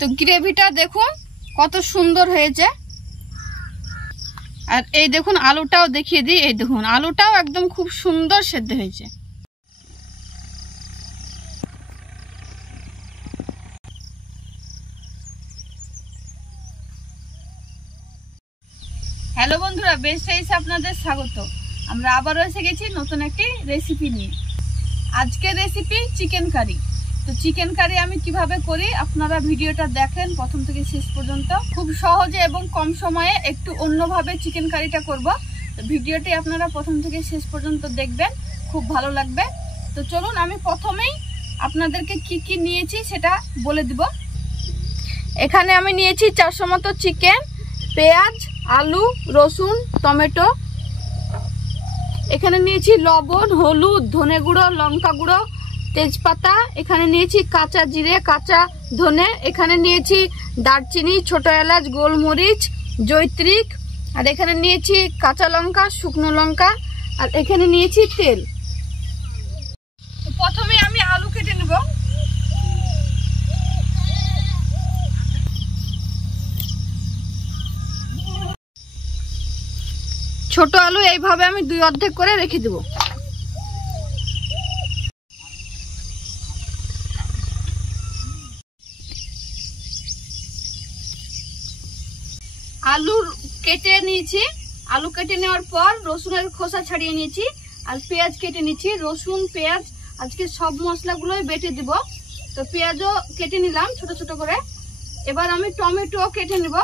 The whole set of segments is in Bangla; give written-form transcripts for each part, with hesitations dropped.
তো গ্রেভিটা দেখুন কত সুন্দর হয়েছে। আর এই দেখুন আলুটাও দেখিয়ে দিই, এই দেখুন আলুটাও একদম খুব সুন্দর সেদ্ধ হয়েছে। হ্যালো বন্ধুরা, বেস্ট রাইসে আপনাদের স্বাগত। আমরা আবারও এসে গেছি নতুন একটি রেসিপি নিয়ে। আজকের রেসিপি চিকেন কারি। তো চিকেন কারি আমি কিভাবে করি আপনারা ভিডিওটা দেখেন প্রথম থেকে শেষ পর্যন্ত। খুব সহজে এবং কম সময়ে একটু অন্যভাবে চিকেন কারিটা করব। তো ভিডিওটি আপনারা প্রথম থেকে শেষ পর্যন্ত দেখবেন, খুব ভালো লাগবে। তো চলুন আমি প্রথমেই আপনাদেরকে কি কি নিয়েছি সেটা বলে দিব। এখানে আমি নিয়েছি 400 মতো চিকেন, পেঁয়াজ, আলু, রসুন, টমেটো। এখানে নিয়েছি লবণ, হলুদ, ধনে গুঁড়ো, লঙ্কা গুঁড়ো, তেজপাতা। এখানে নিয়েছি কাঁচা জিরে, কাঁচা ধনে। এখানে নিয়েছি দারচিনি, ছোট এলাচ, গোলমরিচ, জয়ত্রী। আর এখানে নিয়েছি কাঁচা লঙ্কা, শুকনো লঙ্কা। আর এখানে নিয়েছি তেল। প্রথমে আমি আলু কেটে নেব। ছোট আলু এইভাবে আমি 2 অর্ধেক করে রেখে দেব। আলু কেটে নিয়েছি। আলু কেটে নেওয়ার পর রসুনের খোসা ছাড়িয়ে নিয়েছি। আর পেঁয়াজ কেটে নিয়েছি। রসুন, পেঁয়াজ আজকে সব মশলাগুলোই বেটে দিব। তো পেঁয়াজও কেটে নিলাম ছোট ছোট করে। এবার আমি টমেটো কেটে নেব।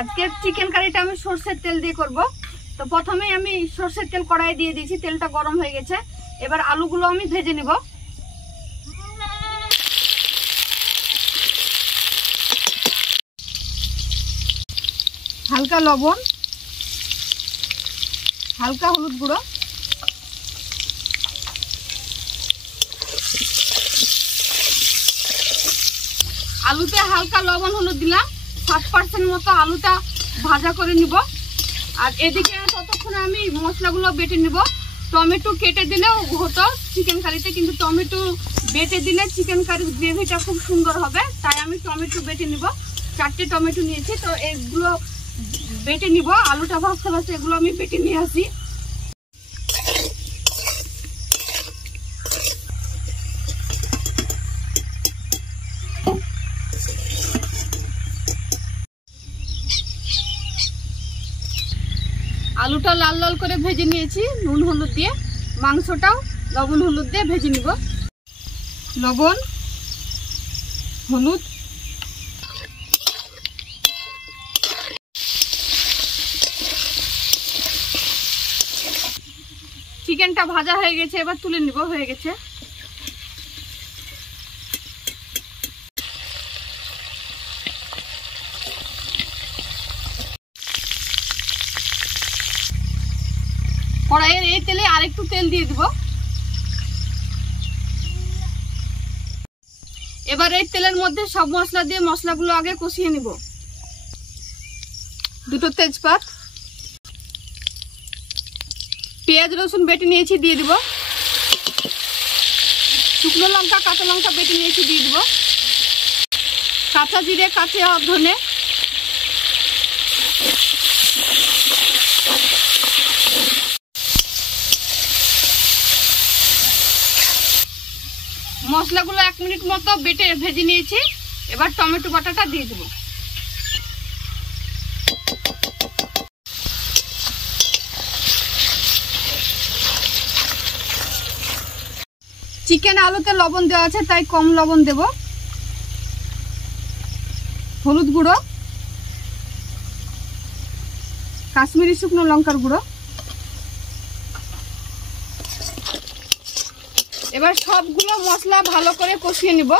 আজকের চিকেন কারিটা আমি সরষের তেল দিয়ে করব। তো প্রথমেই আমি সরষের তেল কড়াই দিয়ে দিয়েছি, তেলটা গরম হয়ে গেছে। এবার আলুগুলো আমি ভেজে নেব। হালকা লবণ, হালকা হলুদ গুঁড়ো, আলুতে হালকা লবণ হলুদ দিলাম। 60% মতো আলুটা ভাজা করে নিব। আর এদিকে ততক্ষণে আমি মশলাগুলো বেটে নিব। টমেটো কেটে দিলেও হতো চিকেন কারিতে, কিন্তু টমেটো বেটে দিলে চিকেন কারির গ্রেভিটা খুব সুন্দর হবে। তাই আমি টমেটো বেটে নিব। 4টে টমেটো নিয়েছি। তো এগুলো বেটে নিব। আলুটা ভাজতে ভাজতে এগুলো আমি বেটে নিয়ে আসি। আলুটা লাল লাল করে ভেজে নিয়েছি নুন হলুদ দিয়ে। মাংসটাও লবণ হলুদ দিয়ে ভেজে নিব। লবণ, হলুদ, চিকেনটা ভাজা হয়ে গেছে, এবার তুলে নিব। হয়ে গেছে। কড়াইয়ের এই তেলে আরেকটু তেল দিয়ে দিব। এবার এই তেলের মধ্যে সব মশলা দিয়ে মশলাগুলো আগে কষিয়ে নিব। 2টো তেজপাত, পেঁয়াজ রসুন বেটে নিয়েছি দিয়ে দিব। শুকনো লঙ্কা, কাঁচা লঙ্কা বেটে নিয়েছি দিয়ে দিব। কাঁচা জিরে, কাঁচা ধনে, মশলাগুলো 1 মিনিট মতো বেটে ভেজে নিয়েছি। এবার টমেটো বাটাটা দিয়ে দেব। চিকেন আলুতে লবণ দেওয়া আছে তাই কম লবণ দেব। হলুদ গুঁড়ো, কাশ্মীরি শুকনো লঙ্কার গুঁড়ো। এবার সবগুলো মশলা ভালো করে কষিয়ে নিব।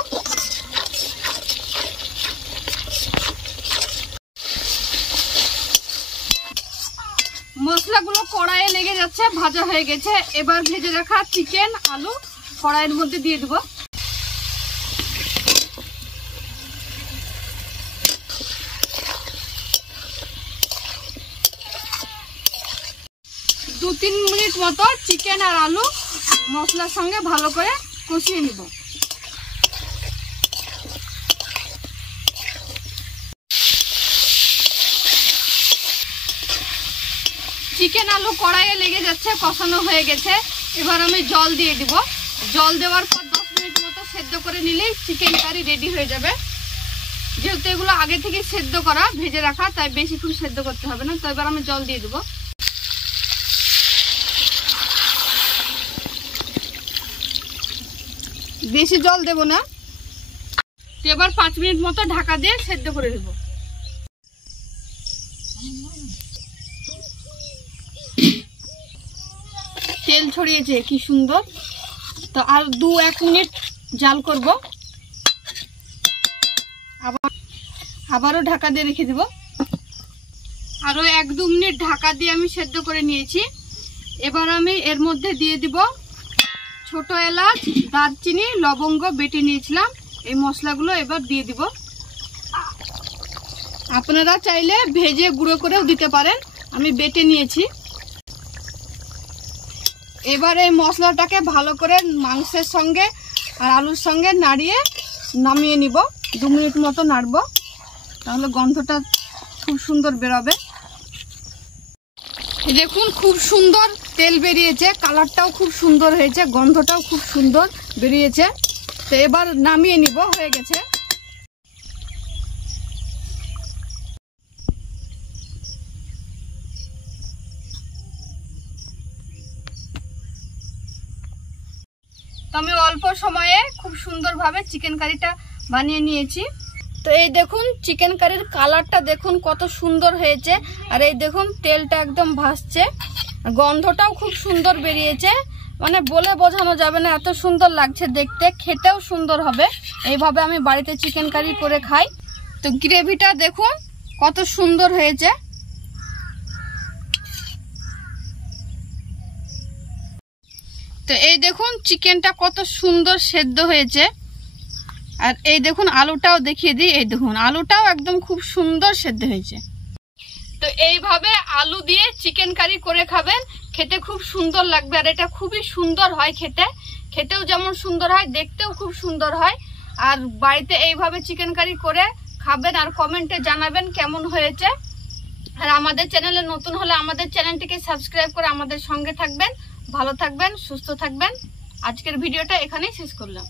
মশলাগুলো কড়াইয়ে লেগে যাচ্ছে, ভাজা হয়ে গেছে। এবার ভেজে রাখা চিকেন আলু কড়াইয়ের মধ্যে দিয়ে দেব। দু 3 মিনিট মতো চিকেন আর আলু মশলার সঙ্গে ভালো করে কষিয়ে নিব। চিকেন আলু কড়াইয়ে লেগে যাচ্ছে, কষানো হয়ে গেছে। এবার আমি জল দিয়ে দিব। জল দেওয়ার পর 10 মিনিট মতো সেদ্ধ করে নিলেই চিকেন কারি রেডি হয়ে যাবে। যেহেতু এগুলো আগে থেকে সেদ্ধ করা, ভেজে রাখা, তাই বেশিক্ষণ সেদ্ধ করতে হবে না। তো এবার আমি জল দিয়ে দেব। বেশি জল দেব না। এবার 5 মিনিট মতো ঢাকা দিয়ে সেদ্ধ করে দেব। তেল ছড়িয়েছে কি সুন্দর। তো আর 2-1 মিনিট জাল করব। আবারও ঢাকা দিয়ে রেখে দেব। আরো 1-2 মিনিট ঢাকা দিয়ে আমি সেদ্ধ করে নিয়েছি। এবার আমি এর মধ্যে দিয়ে দিব ছোট এলাচ, দারচিনি, লবঙ্গ বেটে নিয়েছিলাম। এই মশলাগুলো এবার দিয়ে দিব। আপনারা চাইলে ভেজে গুঁড়ো করেও দিতে পারেন, আমি বেটে নিয়েছি। এবার এই মশলাটাকে ভালো করে মাংসের সঙ্গে আর আলুর সঙ্গে নাড়িয়ে নামিয়ে নিব। 2 মিনিট মতো নাড়বো, তাহলে গন্ধটা খুব সুন্দর বেরোবে। দেখুন খুব সুন্দর তেল বেরিয়েছে, কালারটাও খুব সুন্দর হয়েছে, গন্ধটাও খুব সুন্দর বেরিয়েছে। তো এবার নামিয়ে নিব, হয়ে গেছে। আমি অল্প সময়ে খুব সুন্দরভাবে চিকেন কারিটা বানিয়ে নিয়েছি। তো এই দেখুন চিকেন কারির কালারটা দেখুন কত সুন্দর হয়েছে। আর এই দেখুন তেলটা একদম ভাসছে, গন্ধটাও খুব সুন্দর বেরিয়েছে। মানে বলে বোঝানো যাবে না, এত সুন্দর লাগছে দেখতে, খেতেও সুন্দর হবে। এইভাবে আমি বাড়িতে চিকেন কারি করে খাই। তো গ্রেভিটা দেখুন কত সুন্দর হয়েছে। তো এই দেখুন চিকেনটা কত সুন্দর সেদ্ধ হয়েছে। আর এই দেখুন আলুটাও দেখিয়ে দিই, এই দেখুন আলুটাও একদম খুব সুন্দর সেদ্ধ হয়েছে। তো এইভাবে আলু দিয়ে চিকেন কারি করে খাবেন, খেতে খুব সুন্দর লাগবে। আর এটা খুবই সুন্দর হয় খেতে, খেতেও যেমন সুন্দর হয়, দেখতেও খুব সুন্দর হয়। আর বাড়িতে এইভাবে চিকেন কারি করে খাবেন আর কমেন্টে জানাবেন কেমন হয়েছে। আর আমাদের চ্যানেলে নতুন হলে আমাদের চ্যানেলটিকে সাবস্ক্রাইব করে আমাদের সঙ্গে থাকবেন। ভালো থাকবেন, সুস্থ থাকবেন। আজকের ভিডিওটা এখানেই শেষ করলাম।